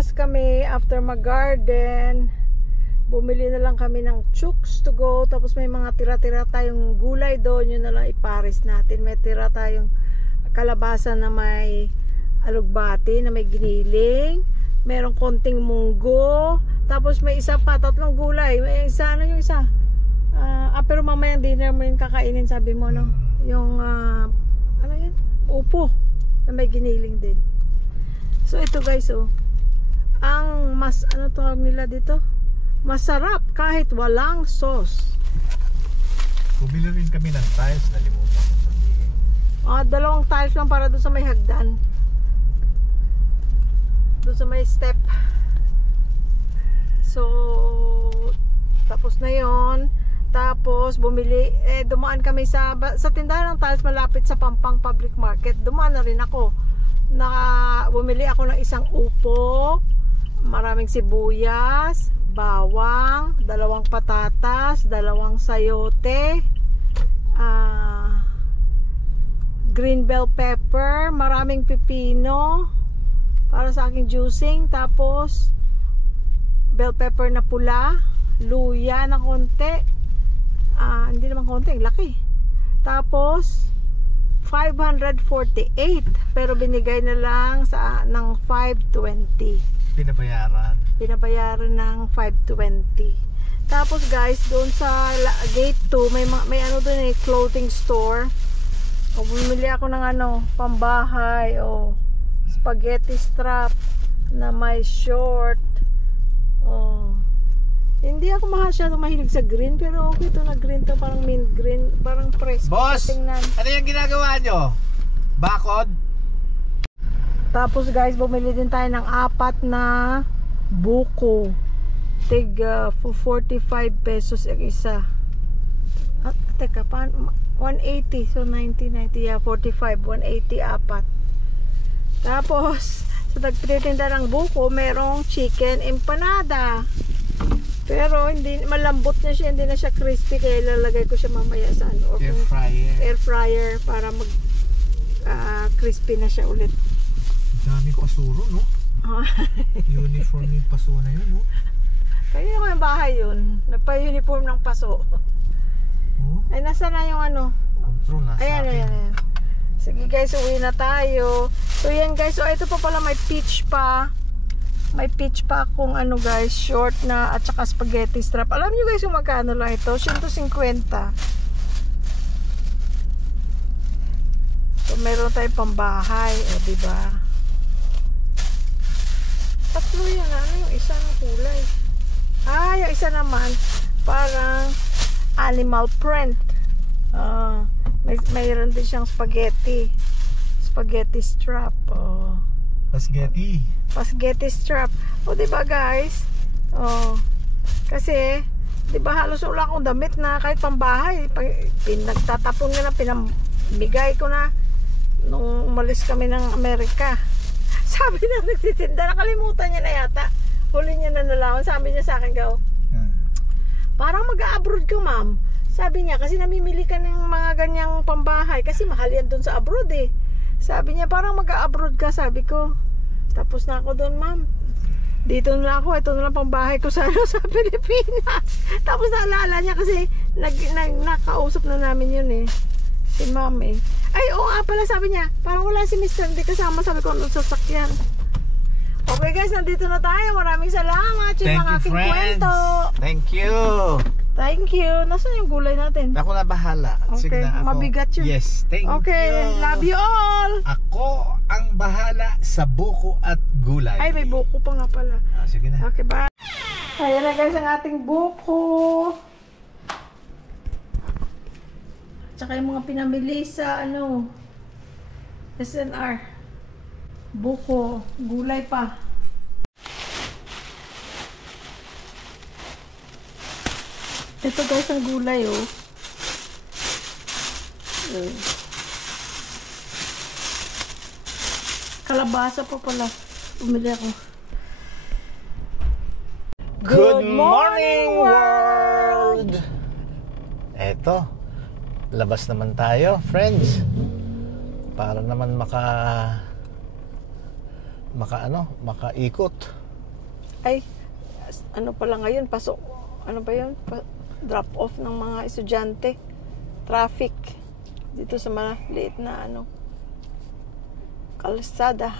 lumabas kami after mag-garden. Bumili na lang kami ng chooks to go. Tapos may mga tira-tira tayong gulay doon. Yun na lang ipares natin. May tira tayong kalabasa na may alugbati, na may giniling. Merong konting munggo. Tapos may isa pa, 3 gulay. May isa, ano yung isa? Pero mamayang dinner mo yung kakainin, sabi mo, no? Yung, ano yun? Upo. Na may giniling din. So ito guys, oh, ang mas ano tawag nila dito, masarap kahit walang sauce. Bumili rin kami ng tiles, nalimutan ko sabihin. 2 tiles lang para doon sa may hagdan, doon sa may step. So tapos na yon. Tapos bumili, dumaan kami sa tindahan ng tiles malapit sa Pampang Public Market. Dumaan na rin ako. Bumili ako ng isang upo, maraming sibuyas, bawang, 2 patatas, 2 sayote, green bell pepper, maraming pipino para sa aking juicing, tapos bell pepper na pula, luya na konti, hindi naman konti, laki. Tapos 548, pero binigay na lang ng 520. Pinabayaran ng 520. Tapos guys, doon sa gate 2 may ano doon, clothing store. Bumili ako ng ano, pambahay, spaghetti strap na may short. Hindi ako masyadong mahilig sa green, pero okay to na green to, parang mint green, parang presko. Boss, ano yung ginagawa nyo? Bakod? Tapos guys, bumili din tayo ng 4 na buko. Tig 45 pesos ang isa. Teka, 180, so 90, yeah, 45, 180 4. Tapos sa tagpilitinda ng buko, merong chicken empanada. Pero hindi, malambot na siya, hindi na siya crispy, kaya ilalagay ko siya mamaya sa ano, air fryer para mag crispy na siya ulit. Dami pasuro, no? Uniform yung paso na yun, no? Kaya ko yung bahay yun, nagpa-uniform ng paso. Ay, nasa na yung ano? Control na. Ayan. Sige guys, uwi na tayo. So yan guys, so ito pa pala, may peach pa. May peach pa akong ano guys, short na at saka spaghetti strap. Alam nyo guys kung magkano lang ito? 150. So meron tayong pambahay, diba? 3 yan. Ano yung isa ng kulay? Yung isa naman parang animal print. Mayroon din siyang spaghetti strap. Spaghetti strap. Diba guys? Kasi diba halos wala akong damit na kahit pambahay. Pinagtatapon ko na, pinamigay ko na nung umalis kami ng Amerika. Sabi na nagtitinda, nakalimutan niya na yata. Huli niya na nalaman. Sabi niya sa akin, parang mag-a-abroad ka, ma'am. Sabi niya, kasi namimili ka ng mga ganyang pambahay. Kasi mahal yan dun sa abroad eh. Sabi niya, parang mag-a-abroad ka, sabi ko. Tapos na ako doon, ma'am. Dito na lang ako, ito na lang pambahay ko sa Pilipinas. Tapos naalala niya kasi nakausap na namin yun eh. Si ma'am eh. Ay, oo nga pala, sabi niya, parang wala si Mr. Hindi kasama, sabi ko, sa sasakyan. Okay guys, nandito na tayo. Maraming salamat. Yung mga aking kwento. Thank you. Thank you. Nasaan yung gulay natin? Ako na bahala. Okay, sige na ako. Mabigat yun. Yes, thank you. Okay, love you all. Ako ang bahala sa buko at gulay. Ay, may buko pa nga pala. Sige na. Okay, bye. Ayan na guys ang ating buko. Tsaka yung mga pinamili sa SNR. Buko, gulay pa. Ito guys ang gulay Kalabasa pa pala. Bumili ako. Good morning world! Eto, labas naman tayo, friends. Para naman makaikot. Ay, ano pala ngayon, pasok, ano ba yun? Drop off ng mga estudyante. Traffic. Dito sa maliit na kalsada.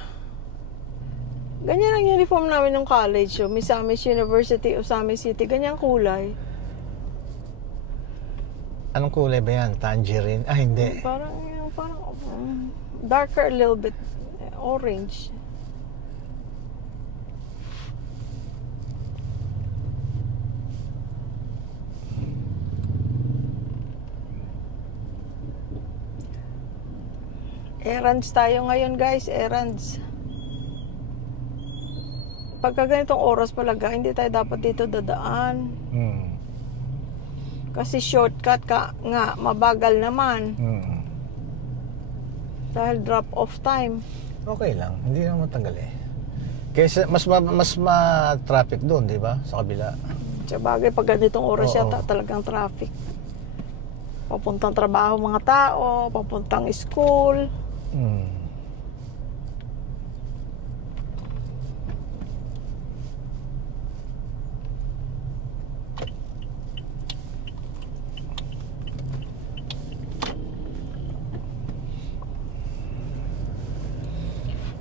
Ganyan ang uniform namin ng college. So, Misamis University o Misamis City. Ganyan kulay. Anong kulay ba yan? Tangerine? Ah, hindi. Parang darker a little bit. Orange. Errands tayo ngayon, guys. Errands. Pagka ganitong oras palaga, hindi tayo dapat dito dadaan. Kasi shortcut ka nga, mabagal naman. Dahil drop off time. Okay lang, hindi naman matagal eh. Kaysa mas ma-traffic doon, di ba? Sa kabila. Sa bagay, pag ganitong oras yata talagang traffic. Papuntang trabaho mga tao, papuntang school.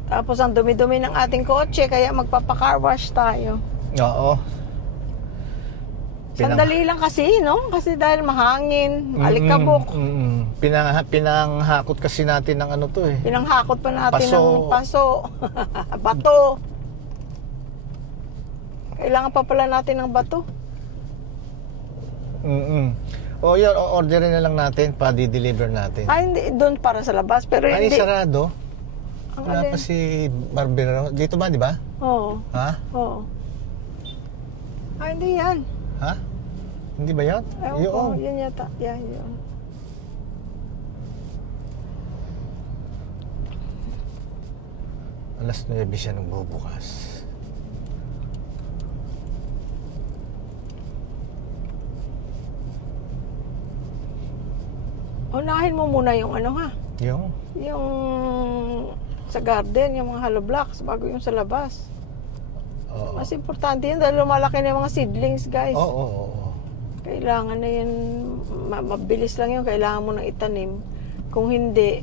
Tapos ang dumi-dumi ng ating kotse, kaya magpapa-car wash tayo. Oo. Sandali lang kasi, no? Kasi dahil mahangin, alikabok. Pinanghakot kasi natin ng ano to eh. Pinanghakot pa natin Paso. ng paso. Bato. Kailangan pa pala natin ng bato. O yun, orderin na lang natin, pa-deliver natin. Ay, hindi. Doon para sa labas. Pero Ay, hindi. sarado. Ang Wala alin? pa si Barbero. Dito ba, di ba? Oo. Ha? Oo. Ay, hindi yan. Ha? Hindi ba yan? Ewan ko, yun yata. Yeah, yun. Alas 9 siya nagbubukas. Unahin mo muna yung ha? Yung? Yung sa garden, yung mga hollow blocks, bago yung sa labas. Oo. Mas importante yun dahil lumalaki na yung mga seedlings, guys. Oo. Kailangan na yun, mabilis lang yun, kailangan mo nang itanim. Kung hindi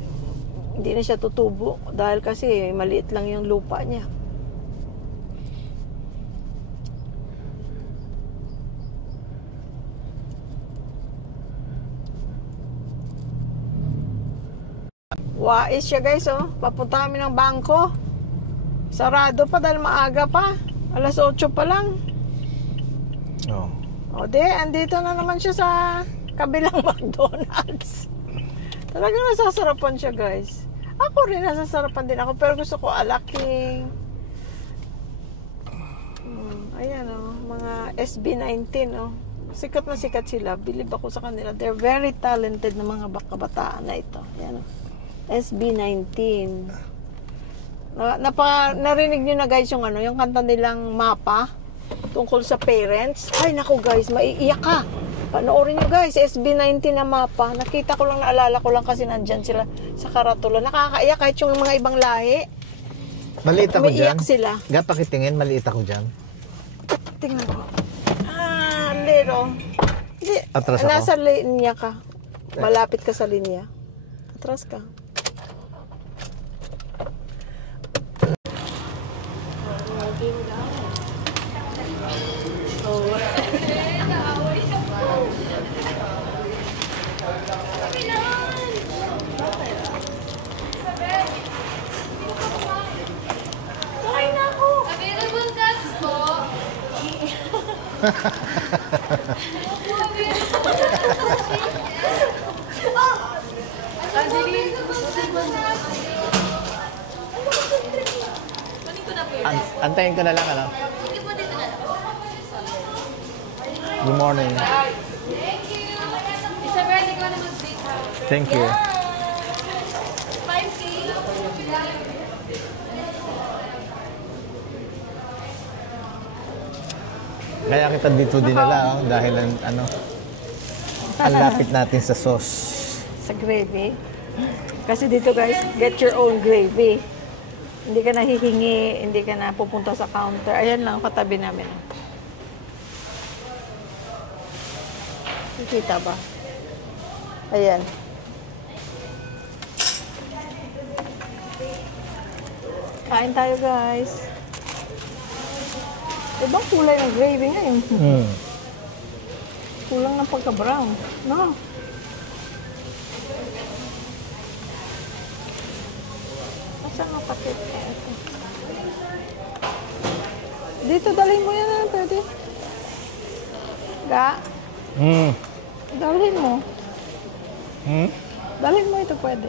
na siya tutubo dahil kasi maliit lang yung lupa niya. Wais siya, guys, oh. Papunta kami ng bangko. Sarado pa dahil maaga pa. Alas 8 pa lang. Oo. O andito na naman siya sa kabilang McDonald's. Talagang nasasarapan siya, guys. Ako rin nasasarapan din ako, pero gusto ko alaking. Ayan, oh, mga SB19, oh. Sikat na sikat sila. Believe ako sa kanila. They're very talented na mga kabataan na ito. Ayan, oh. SB19. Narinig nyo na, guys, yung yung kanta nilang Mapa tungkol sa parents. Ay naku, guys, maiiyak ka. Panoorin nyo, guys, SB19 na Mapa. Nakita ko lang, naalala ko lang kasi nandyan sila sa karatula. Nakakaiyak kahit yung mga ibang lahi. Maliit ako dyan. Umiiyak sila. Gapakitingin, maliit ako dyan. Tingnan ko. Lero. Hindi, Atras ako? nasa linya ka. Malapit ka sa linya. Atras ka. Available cuts po. Antayin ko na lang, ano? Sige po, dito na lang. Good morning. Thank you. Isabel, ikaw na mag-bake ha. Thank you. 5K. Kaya kita dito dinala, dahil ang lapit natin sa sauce. Sa gravy. Kasi dito, guys, get your own gravy. Hindi ka nahihingi, hindi ka na pupunta sa counter. Ayan lang, katabi namin. Nakita ba? Ayan. Kain tayo, guys. Ibang kulay ng gravy ngayon. Kulang ng pagka-brown. No? Saan ang paket? Ito. Dito, dalhin mo yan. Pwede. Ga? Dalhin mo. Dalhin mo ito, pwede.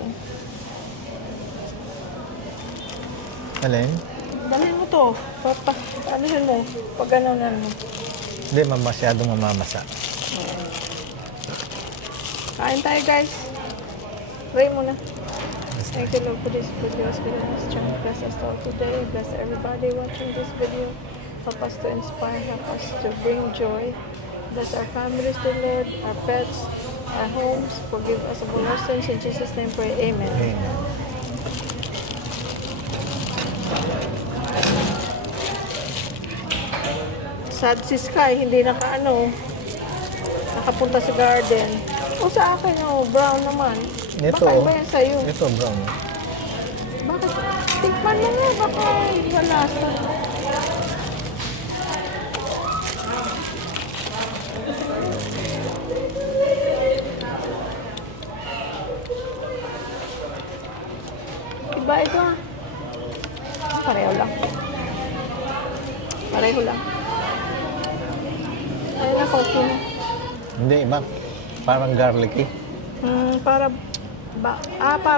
Alin? Dalhin mo to. Dalhin mo. Pag gano'n mo. Hindi, masyadong mamamasa. Kain tayo, guys. Pray muna. Thank you, Lord, for this video. Good on this channel. Bless us all today. Bless everybody watching this video. Help us to inspire. Help us to bring joy. Bless our families, dear Lord, our pets, our homes. Forgive us of all our sins. In Jesus' name, pray. Amen. Amen. Sad si Sky, hindi nakapunta sa garden. O sa akin, brown naman. Ito, baka iba yan sa'yo. ito brown. Bakit? Tingnan mo nga, baka malasa. Iba ito. Pareho lang. Pareho lang. Ayun na, coffee na. Hindi, iba. Parang garlicky. Para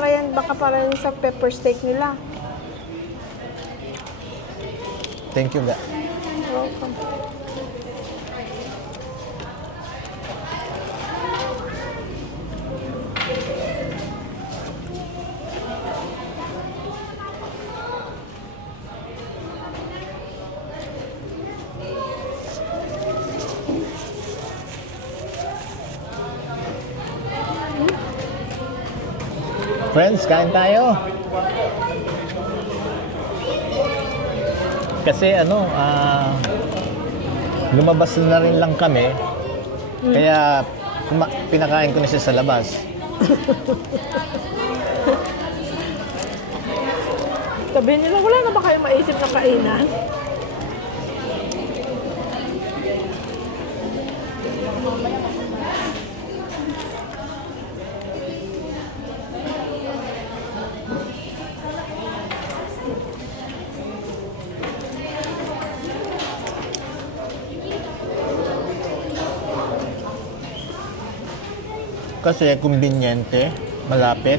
yan, baka para yan sa pepper steak nila. Thank you, ga. Welcome. Friends, kain tayo. Kasi lumabas na rin lang kami. Kaya pinakain ko na siya sa labas. Sabihin nila, wala na ba kayo maisip na kainan? Kasi conveniente, malapit,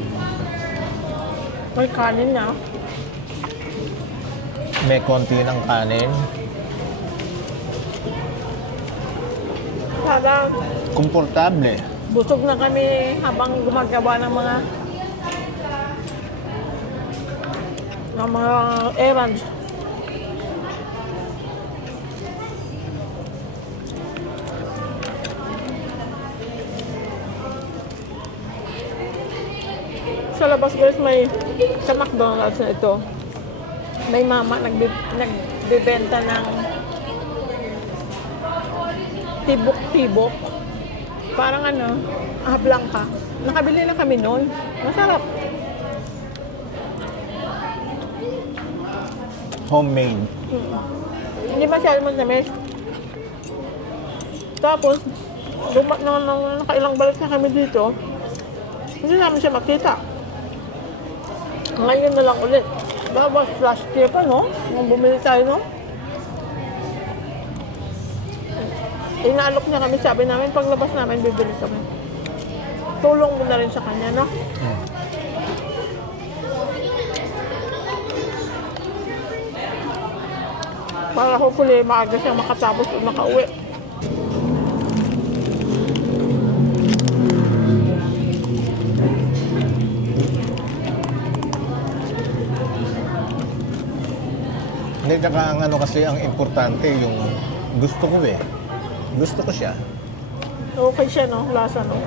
May kanin na. may konti ng kanin. Sana Komportable. busog na kami habang gumagawa ng mga errands. Sa labas, guys, sa McDonald's na ito, may mama nagbibenta ng tibok-tibok. Parang blanca. Nakabili na kami noon. Masarap. Homemade. Hindi masyado matamis. Tapos, nakailang balik na kami dito, hindi namin siya makita. Ngayon na lang ulit. Baka last year pa, no? Nung bumili tayo, no? Inaalok niya kami. Sabi namin, paglabas namin, bibili kami. Tulong mo na rin sa kanya, no? Para hopefully, maaga siyang makatapos at makauwi. Hindi, tsaka ang kasi ang importante yung gusto ko eh. Gusto ko siya. Okay siya, no? Lasa, no?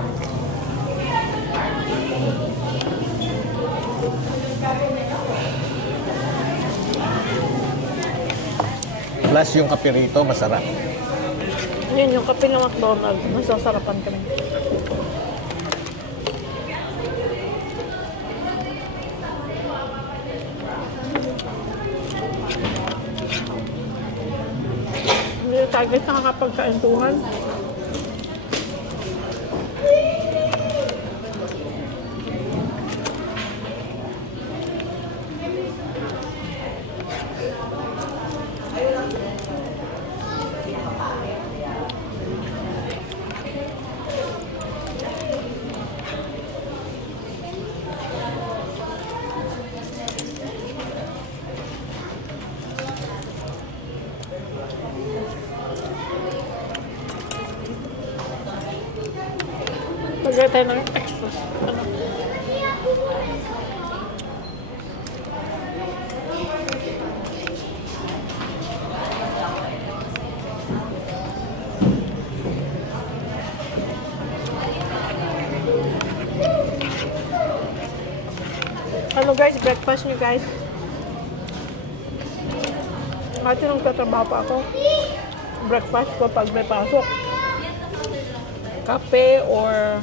Plus yung kape rito, masarap. Yun yung kape ng McDonald's. Masasarapan kami. Hindi tayo guys nakakapagkaintuhan. Pagkaya tayo ng extras. Ano? Ano guys, breakfast nyo guys. Kahit nung tatrabaho pa ako, breakfast ko pag may pasok. Kape or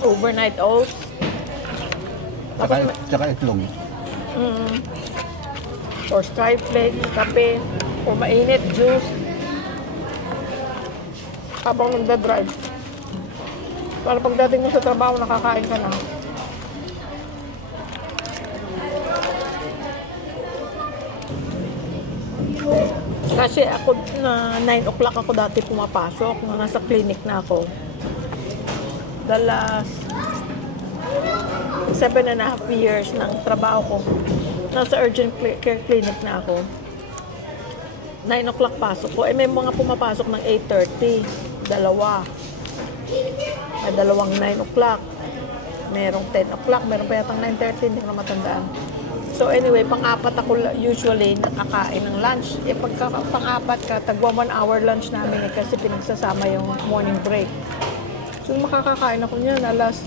overnight oats. Tsaka itlog. Or skyflakes, kape, o mainit, juice. Habang nagda-drive. Para pagdating mo sa trabaho, nakakain ka na. Kasi ako, na 9 o'clock ako dati pumapasok, nung nasa clinic na ako. The last 7.5 years ng trabaho ko, nasa urgent care clinic na ako. 9 o'clock pasok ko. Eh, may mga pumapasok ng 8:30. Dalawa. May dalawang 9 o'clock. Merong 10 o'clock. Meron pa yatang 9:30. Hindi ko na matandaan. So anyway, pang-apat ako usually nakakain ng lunch. Eh pagka pang-apat ka, tagwa 1 hour lunch namin eh, kasi pinagsasama yung morning break. So makakakain ako niyan alas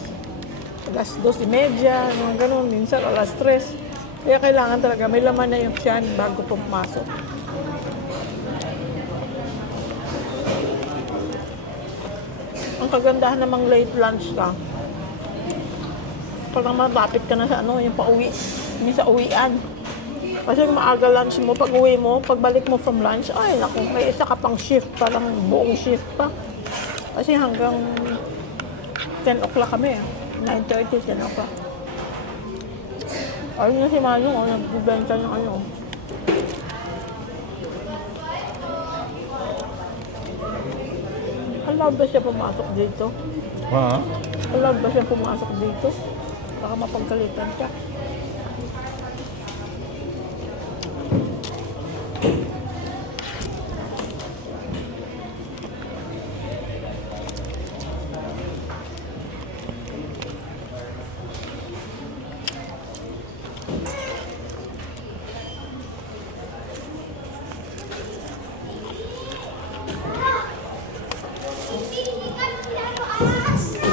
2:30, mga ganun, minsan alas 3. Kaya kailangan talaga may laman na yung tiyan bago pumasok. Ang kagandahan namang late lunch ka. Pag naman lapit ka na sa yung pauwi. Sa uwian. Kasi maaga lunch mo, pag uwi mo, pagbalik mo from lunch, ay naku, may isa ka pang shift, parang buong shift pa. Kasi hanggang 10 o'clock kami, 9:30, 10 o'clock. Ayun na si Manong, nagbibenta niya kayo. Allowed ba siya pumasok dito? Ha? Allowed ba siya pumasok dito? Baka mapagkalitan ka.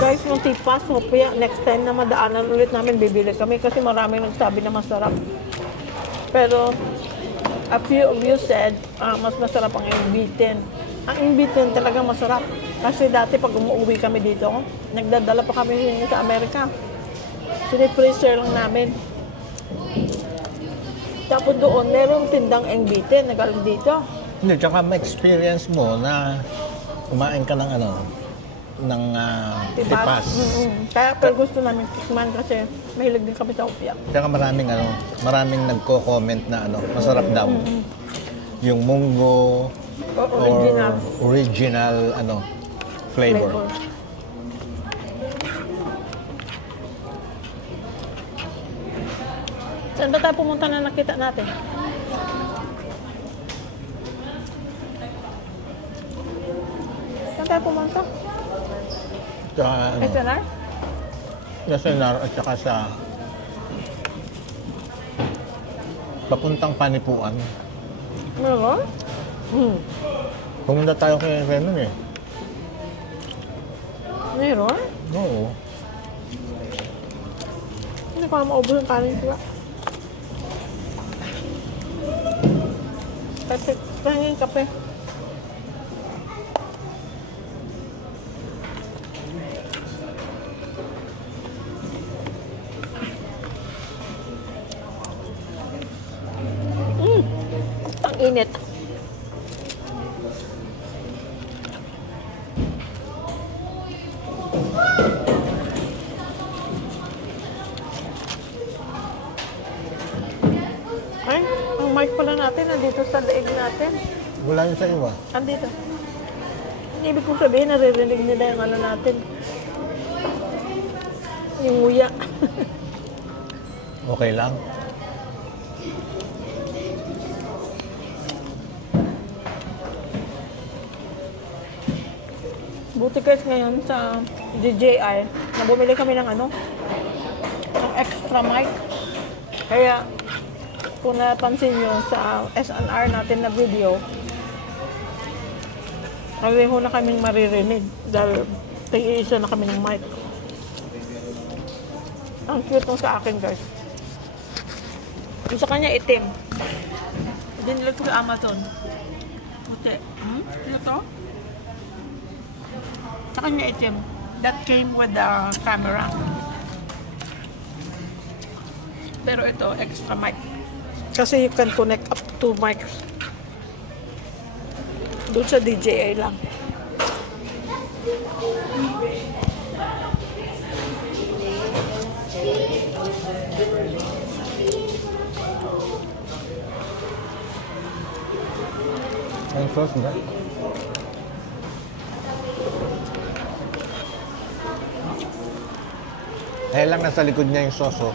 Guys, yung tipas, hopya, next time na madaanan ulit namin, bibili kami kasi maraming nagsabi na masarap. Pero, a few of you said, mas masarap ang imbitin. Ang imbitin talagang masarap. Kasi dati pag umuwi kami dito, nagdadala pa kami sa Amerika. Sini-freezer lang namin. Tapos doon, meron tindang imbitin na galing dito. Hindi, tsaka ma-experience mo na kumain ka ng ng tipas. Kaya pero gusto namin tikman kasi mahilig din kami sa opya. Tsaka maraming nagko-comment na masarap daw. Yung munggo original flavor. Saan ba tayo pumunta na nakita natin? Saan tayo pumunta? Tsaka SNR? SNR at saka sa papuntang Panipuan. Meron? Pumunta tayo kay Renon eh. Meron? Oo. Hindi ko na maubos yung kanin sila. Kasi pahingin kape. Ang init. Ay, ang mic pala natin nandito sa leeg natin. Wala yun sa iyo ah. Andito. Ibig kong sabihin, naririnig nila yung ano natin. Yung nguya. Okay lang. Buti guys ngayon sa DJI, na bumili kami ng ano, ng extra mic. Kaya, kung napansin nyo sa SNR natin na video, pareho na kaming maririnig dahil tig-iisa na kami ng mic. Ang cute nung sa akin guys. Yung sa kanya itim. Dinilog ko sa Amazon. Puti. Ito? Sa kanya itim. That came with the camera. Pero ito, extra mic. Kasi you can connect up to mics. Doon sa DJI lang. Ang sauce ba? Eh lang nasa likod niya yung sauce oh.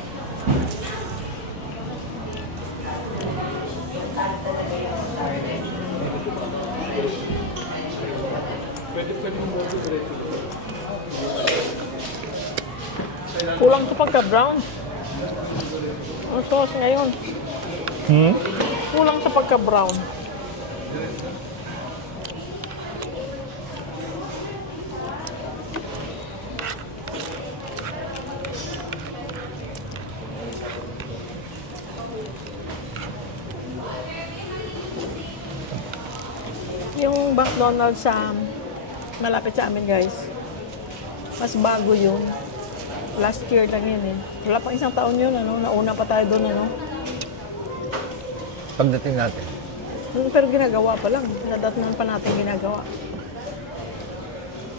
Kulang sa pagka-brown. Ang sauce ngayon. Kulang sa pagka-brown. Yung McDonald's sa malapit sa amin guys, mas bago yun. Last year lang yun eh. Wala pang isang taon yun, ano? Nauna pa tayo doon, ano? Pagdating natin. Pero ginagawa pa lang. Nadatnan pa natin ginagawa.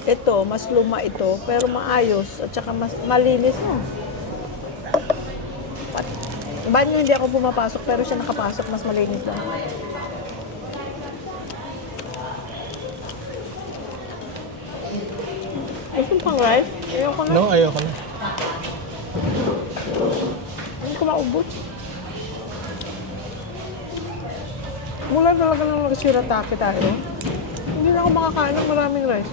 Ito, mas luma ito, pero maayos at saka mas malinis, no? Banyo hindi ako pumapasok, pero siya nakapasok, mas malinis lang. Gusto mo pang rice? Ayoko na. No, ayoko na. Hindi ko maubos. Mula talaga nang nagsiratake tayo. Hindi na ako makakain ng maraming rice.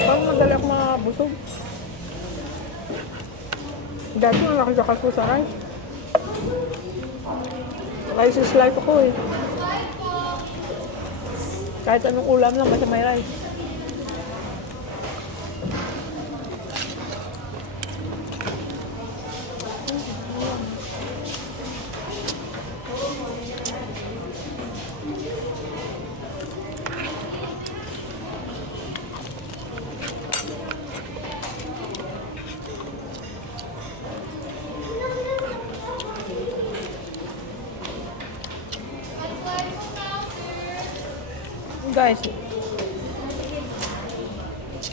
Parang madali ako makabusog. Dati nung nakasakal ko sa rice. Rice is life ako eh. Kahit anong ulam lang, basta may rice. Guys,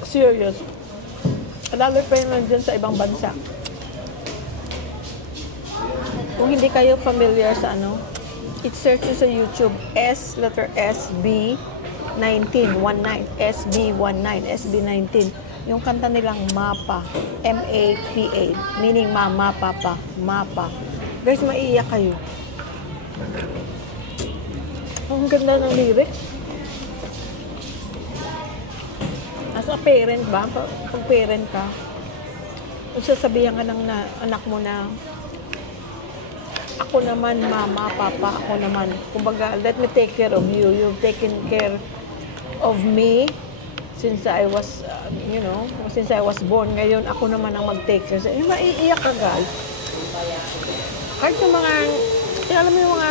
serious. Lalo pa yun nandyan sa ibang bansa. Kung hindi kayo familiar sa ano, it-search sa YouTube, letter SB19, 19, SB19. Yung kanta nilang MAPA, M-A-P-A, meaning Mama, Papa, MAPA. Guys, maiiyak kayo. Ang ganda ng lyrics. As a parent ba? Pag parent ka, sasabihan ka ng anak mo na ako naman, mama, papa, ako naman. Kumbaga, let me take care of you. You've taken care of me since I was, since I was born, ngayon ako naman ang mag-take care. Maiiyak ka, guys. Kahit yung mga, alam mo yung mga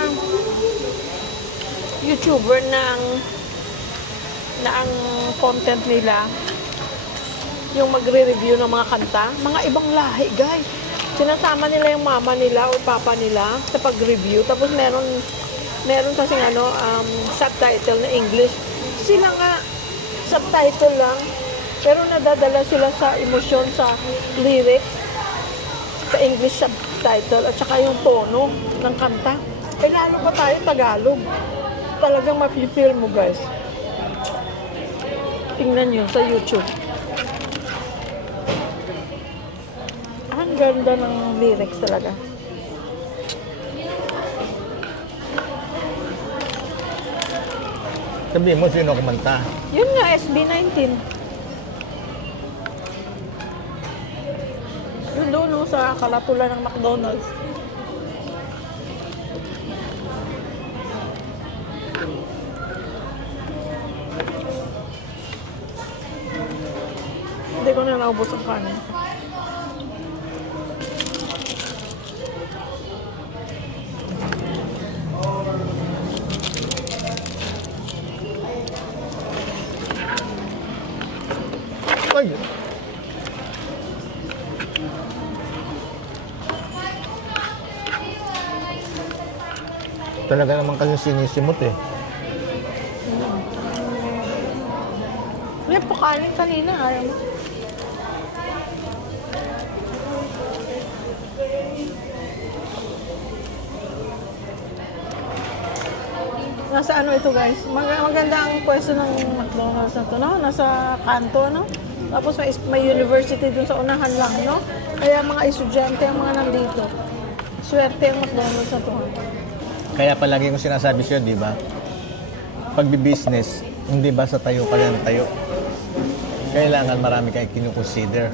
YouTuber na ang content nila, yung magre-review ng mga kanta, mga ibang lahi, guys. Sinasama nila yung mama nila o papa nila sa pag-review. Tapos meron kasing subtitle na English. Sila nga, subtitle lang, pero nadadala sila sa emosyon, sa lyric, sa English subtitle, at saka yung tono ng kanta. Eh, lalo pa tayo Tagalog. Talagang mafe-feel mo, guys. Tingnan nyo sa YouTube. Ang ganda ng lyrics talaga. Sabihin mo, sino kumanta? Yun nga, SB19. Yun doon no, sa kalatulan ng McDonald's. Hindi ko na naubos ang kanin. Ay! Talaga naman kasi sinisimot eh. May pakanin kanina, ayaw mo. Nasa ano ito, guys? Maganda ang pwesto ng McDonald's na ito, no? Nasa kanto, no? Tapos may university dun sa unahan lang, no? Kaya mga estudyante ang mga nandito. Swerte ang McDonald's na ito. Kaya palagi ko sinasabi siya, di ba? Pagbi-business, hindi ba sa tayo ka lang tayo? Kailangan marami kayo kinukonsider.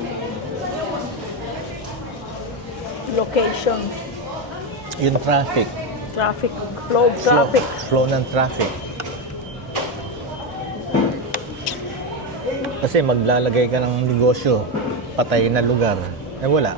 Location, Yung traffic. traffic, flow of traffic. Flow ng traffic. Kasi maglalagay ka ng negosyo, patay na lugar. Eh wala.